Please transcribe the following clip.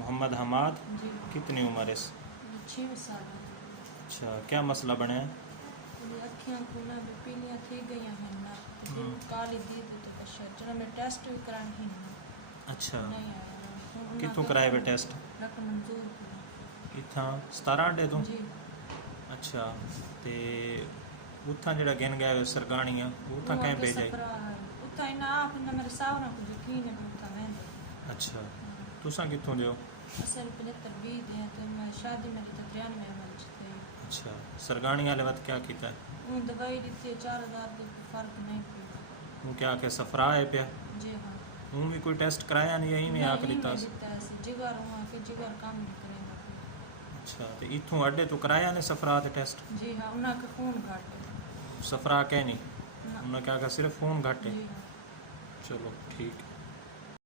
मोहम्मद हमाद। जी। कितनी उम्र है? 6 साल। अच्छा, क्या मसला बना है? अखियां खुला पीलियां थी गई हैं ना, काली दी तो अच्छा चलो मैं टेस्ट भी करानी ही नहीं। अच्छा, नहीं आया। कितों कराए वे टेस्ट? डॉक्टर मंजूर इत्थां 17 अड्डे तो? जी। अच्छा, ते उत्थां जेड़ा गिन गया सरगाणियां उत्थां कहीं भेजा? उत्थां इन्ना आप इन्ना मेरे साहब ना कुछ यकीन है उत्थां वेंदे। अच्छा, तुसां कित्थों दे हो? असल 75-20 दे तो मैं शादी मेरी तो 93 में थी। अच्छा, सरगाणी वाले वक्त क्या किया? वो दवाई दी थी 4000 की, फर्क नहीं पड़ा। वो क्या के सफरा है पे? जी हाँ। हूँ भी कोई टेस्ट कराया नहीं, यही में आकर दिता? जिगर हुआ कि जिगर काम नहीं करेगा। अच्छा, तो इत्थों अड्डे तो कराया ने सफरा ते टेस्ट? जी हाँ, उन्हें का खून घट है। सफरा कह नहीं, उन्हें क्या सिर्फ खून घट है? जी हाँ। चलो ठीक।